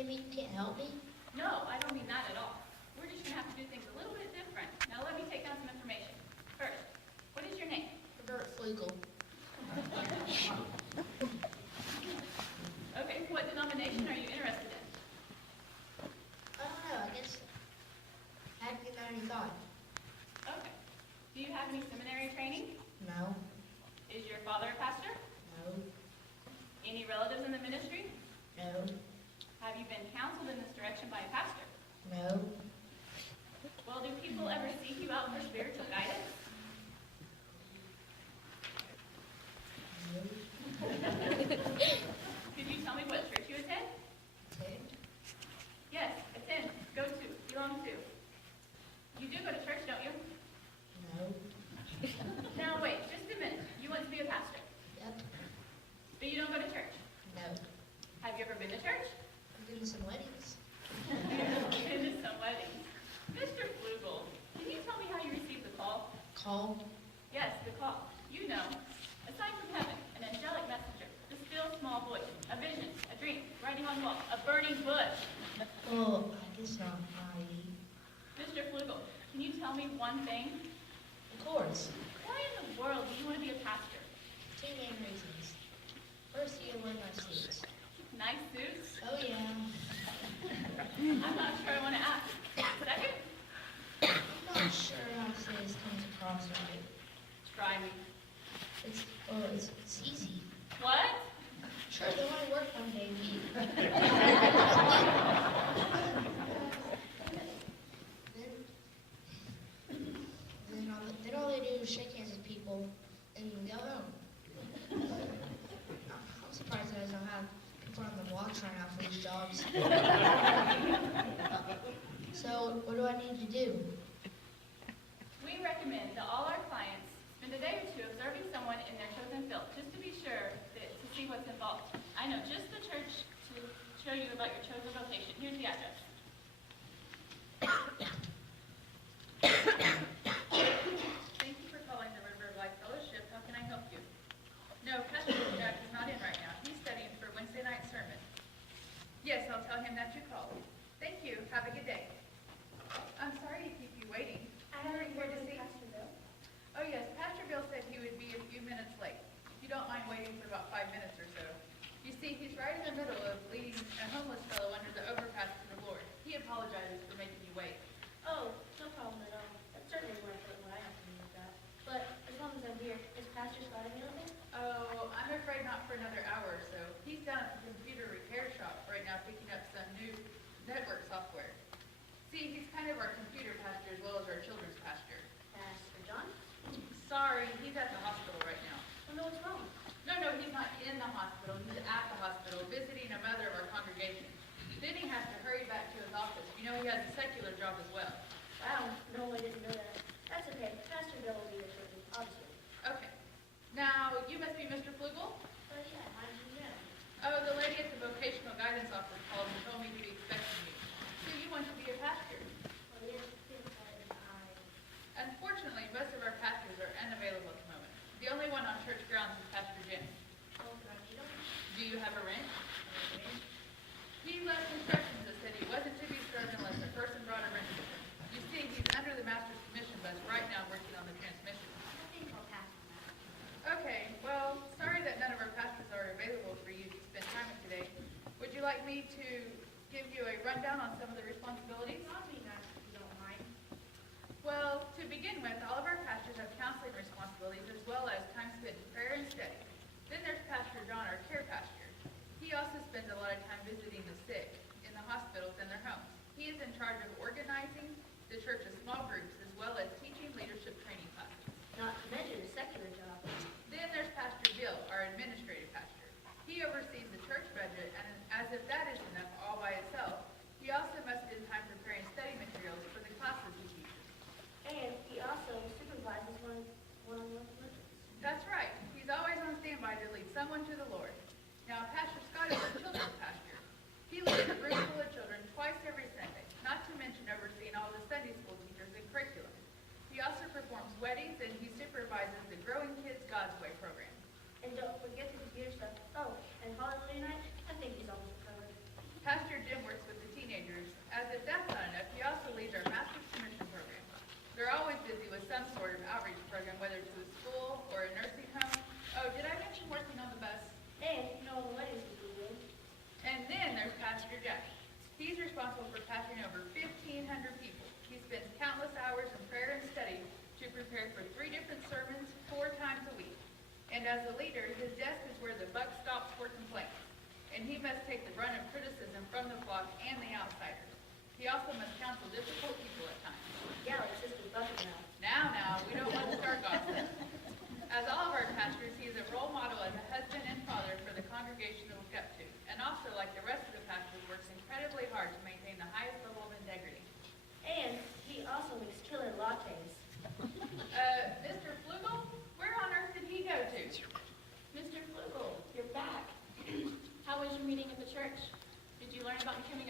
you mean you can't help me? No, I don't mean that at all. We're just going to have to do things a little bit different. Now let me take down some information. First, what is your name? Robert Flugel. Okay, what denomination are you interested in? I don't know, I guess I hadn't given that any thought. Okay. Do you have any seminary training? No, Is your father a pastor? no, Any relatives in the ministry? no, Have you been counseled in this direction by a pastor? no, Well, do people ever seek you out for spiritual guidance? no. Could you tell me what church you attend? Ten? Yes, attend, go to, belong to. You do go to church, don't you? No. Now wait, just a minute. You want to be a pastor, Yep. but you don't go to church. No. Have you ever been to church? I've been to some weddings. Been to some weddings. Mr. Flugel, can you tell me how you received the call? Call? Yes, the call. You know, a sign from heaven, an angelic messenger, a still small voice, a vision, a dream, writing on wall, a burning bush. Oh, I guess not. Mr. Flugel, can you tell me one thing? Of course. Why in the world do you want to be a pastor? Two main reasons. First, you can wear my suits. Nice suits? Oh, yeah. I'm not sure I want to ask. Second, I'm not sure how to say this comes across right. try me. It's easy. What? Sure, they want to work one day a week. then all they do is shake hands with people and go home. I'm surprised I don't have people on the block trying out for these jobs. So, what do I need to do? We recommend that all our clients spend a day or two observing someone in their chosen field, just to be sure to see what's involved. I know just the church to show you about your chosen vocation. Here's the address. Thank you for calling the River of Life Fellowship. How can I help you? No, Pastor Jack is not in right now. He's studying for Wednesday night sermon. Yes, I'll tell him that you called. Thank you. Have a good day. I'm sorry to keep you waiting. I haven't heard of Pastor Bill. Oh yes, Pastor Bill said he would be a few minutes late. If you don't mind waiting for about 5 minutes or so. You see, he's right in the middle of leading a homeless fellow under the overpass to the Lord. He apologizes for making you wait. Oh, no problem at all. That's certainly worth it when I have to do with that. But as long as I'm here, is Pastor Scott available? Oh, I'm afraid not for another hour or so. He's down at the computer repair shop right now picking up some new network software. See, he's kind of our computer pastor as well as our children's pastor. Pastor John? Sorry, he's at the hospital right now. Oh no, what's wrong? No, he's not in the hospital. He's at the hospital visiting a mother of our congregation. Then he has to hurry back to his office. You know, he has a secular job as well. Wow, no, I didn't know that. That's okay. Pastor Bill will be there shortly, obviously. Okay. Now, you must be Mr. Flugel? But yeah, I'm here. Oh, the lady at the vocational guidance office called and told me to be expecting you. So you want to be a pastor? Well, yes, I... Unfortunately, most of our pastors are unavailable at the moment. The only one on church grounds is Pastor Jim. Oh, can I meet him? Do you have a wrench? He left instructions that said he wasn't to be served unless a person brought a wrench with him. You see, he's under the master's commission bus right now working on the transmission. I think I'll pass on that. Okay, well, sorry that none of our pastors are available for you to spend time with today. Would you like me to give you a rundown on some of the responsibilities? That'll be nice if you don't mind. Well, to begin with, all of our pastors have counseling responsibilities as well as time spent in prayer and study. Then there's Pastor John, our care pastor. He also spends a lot of time visiting the sick in the hospitals and their homes. He is in charge of organizing the church's small groups as well as teaching leadership training classes. Not to mention a secular job. Then there's Pastor Bill, our administrative pastor. He oversees the church budget, and as if that isn't enough all by itself, he also must spend time preparing study materials for the classes he teaches. And he also supervises one-on-one deliverance. That's responsible for pastoring over 1,500 people. He spends countless hours in prayer and study to prepare for 3 different sermons 4 times a week. And as a leader, his desk is where the buck stops for complaints. And he must take the brunt of criticism from the flock and the outsiders. He also must counsel difficult people at times. Yeah, like Sister Bucket now. Now, we don't want to start gossip. As all of our pastors, he is a role model as a husband and father for the congregation to look up to. And also, like the rest of the pastors, works incredibly hard to maintain the highest level of integrity. And he also makes killer lattes. Mr. Flugel, where on earth did he go to? Mr. Flugel, you're back. How was your meeting at the church? Did you learn about becoming a